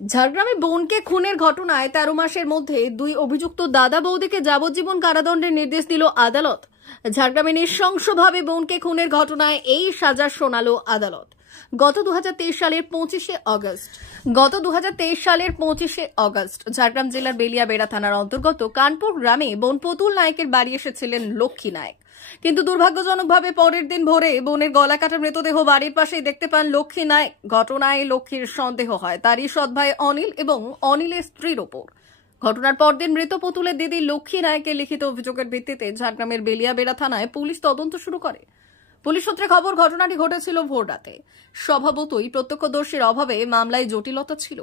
ঝাড়গ্রামে বোনকে খুনের ঘটনায় 13 মাসের মধ্যে দুই অভিযুক্ত দাদা বৌদিকে যাবজ্জীবন কারাদণ্ডের নির্দেশ দিল আদালত। ঝাড়গ্রামে নৃশংসভাবে বোনকে খুনের ঘটনায় এই সাজা শোনালো আদালত। গত 2023 সালের 25 অগস্ট ঝাড়গ্রাম জেলার বেলিয়াবেড়া থানার অন্তর্গত কানপুর গ্রামে বোন পুতুল নায়কের বাড়ি এসেছিলেন লক্ষ্মী নায়ক। কিন্তু দুর্ভাগ্যজনকভাবে পরের দিন ভোরে বোনের গলা কাটা মৃতদেহ বাড়ির পাশেই দেখতে পান লক্ষ্মী নায়ক। ঘটনায় লক্ষ্মীর সন্দেহ হয় তারই সৎ ভাই অনিল এবং অনিলের স্ত্রীর ওপর। ঘটনার পরদিন মৃত পুতুলের দিদি লক্ষ্মী নায়কের লিখিত অভিযোগের ভিত্তিতে ঝাড়গ্রামের বেলিয়াবেড়া থানায় পুলিশ তদন্ত শুরু করে। পুলিশ সূত্রে খবর, ঘটনাটি ঘটেছিল ভোর রাতে। স্বভাবতই প্রত্যক্ষদর্শীর অভাবে মামলায় জটিলতা ছিল।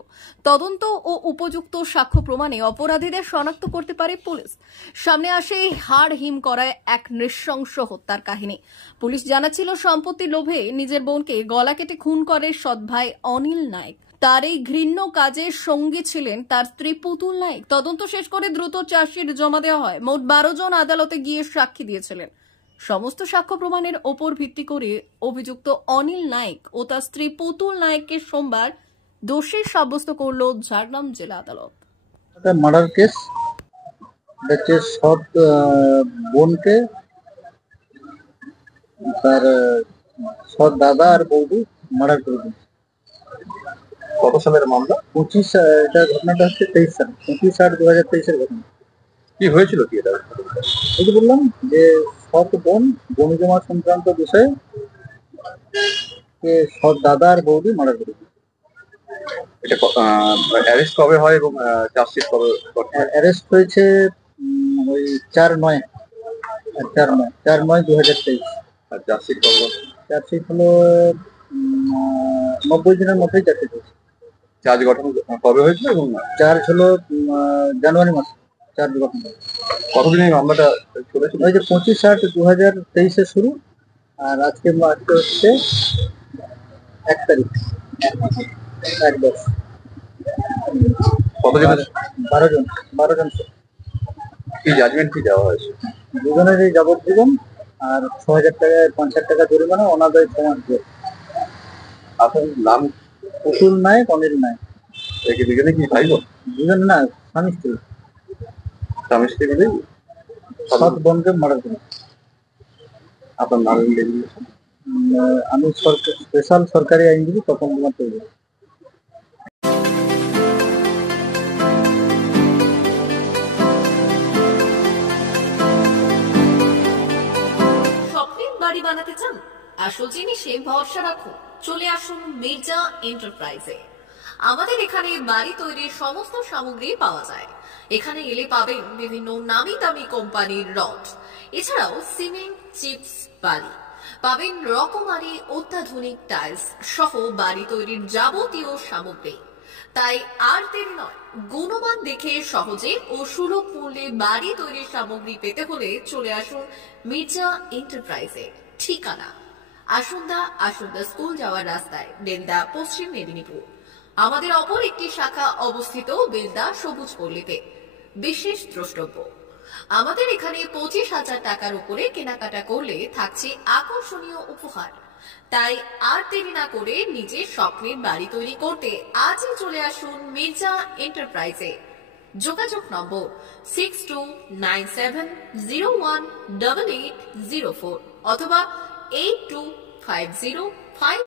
তদন্ত ও উপযুক্ত সাক্ষ্য প্রমাণে অপরাধীদের শনাক্ত করতে পারে পুলিশ। সামনে আসে হাড় হিম করায় এক নৃশংস হত্যার কাহিনী। পুলিশ জানাচ্ছিল সম্পত্তির লোভে নিজের বোনকে গলা কেটে খুন করে সৎ ভাই অনিল নায়ক। তার এই ঘৃণ্য কাজে সঙ্গী ছিলেন তার স্ত্রী পুতুল নায়ক। তদন্ত শেষ করে দ্রুত চার্জশিট জমা দেওয়া হয়। মোট 12 জন আদালতে গিয়ে সাক্ষী দিয়েছিলেন। সমস্ত সাক্ষ্য প্রমাণের ওপর ভিত্তি করে অভিযুক্ত অনিল নায়ক ও তার স্ত্রী পুতুল নায়ককে সোমবার দোষী সাব্যস্ত করল ঝাড়গ্রাম জেলা আদালত। মার্ডার কেস দেখছে সৎ বোনকে তার সৎ দাদা আর বৌদি মার্ডার করে দিয়েছে। কত সালের মামলা? 25 এটা ঘটনাটা হচ্ছে 23 সাল 25/8/2023 ঘটনা। কি হয়েছিল কি এটা? এই যে বললাম যে সৎ বোন জমি জমা সংক্রান্ত বিষয়ে সৎ দাদা আর বৌদি মার্ডার করে দিয়েছে। এটা অ্যারেস্ট কবে হয় এবং চার্জশিট কবে? অ্যারেস্ট হয়েছে ওই 4/9/2023। আর চার্জশিট কবে? চার্জশিট হলো 90 দিনের মধ্যেই চার্জশিট হয়েছে। চার্জ গঠন কবে হয়েছিল এবং চার্জ হলো জানুয়ারি মাসে চার্জ গঠন। কতদিন এই মামলাটা চলেছিল? ওই যে 25/8/2023 শুরু, আর আজকে হচ্ছে 1 তারিখ 1/10। কতজন? 12 জন। কি জাজমেন্ট কি দেওয়া হয়েছে? দুজনের এই যাবজ্জীবন আর 6,000 টাকায় 5,000 টাকা জরিমানা, অনাদায় সমান। আপনার নাম? পুতুল নায়ক, অনিল নায়ক। দুজনে কি ভাই বোন? দুজন না, স্বামী স্ত্রী। স্বামী স্ত্রী মিলে সৎ বোনকে মার্ডার করে। আপনার নাম? আমি স্পেশাল সরকারি আইনজীবী তপন কুমার চৌধুরী। স্বপ্নের বাড়ি বানাতে চান? আসল জিনিসে ভরসা রাখুন। চলে আসুন মির্জা এন্টারপ্রাইজে। আমাদের এখানে বাড়ি তৈরির সমস্ত সামগ্রী পাওয়া যায়। এখানে এলে পাবেন বিভিন্ন নামি দামি কোম্পানির রড, এছাড়াও সিমেন্ট, চিপস, বালি, পাবেন রকমারি অত্যাধুনিক টাইলস সহ বাড়ি তৈরির যাবতীয় সামগ্রী। তাই আর দেরি নয়, গুণমান দেখে সহজে ও সুলভ মূল্যে বাড়ি তৈরির সামগ্রী পেতে হলে চলে আসুন মির্জা এন্টারপ্রাইজে। ঠিকানা আসুন্দা স্কুল যাওয়ার রাস্তায়, বেলদা, পশ্চিম মেদিনীপুর। আমাদের অপর একটি শাখা অবস্থিত বেলদা সবুজ পল্লীতে। বিশেষ দ্রষ্টব্য, আমাদের এখানে 25,000 টাকার উপরে কেনাকাটা করলে থাকছে আকর্ষণীয় উপহার। তাই আর দেরি না করে নিজের স্বপ্নের বাড়ি তৈরি করতে আজই চলে আসুন মির্জা এন্টারপ্রাইজে। যোগাযোগ নম্বর 6297018804 অথবা 8250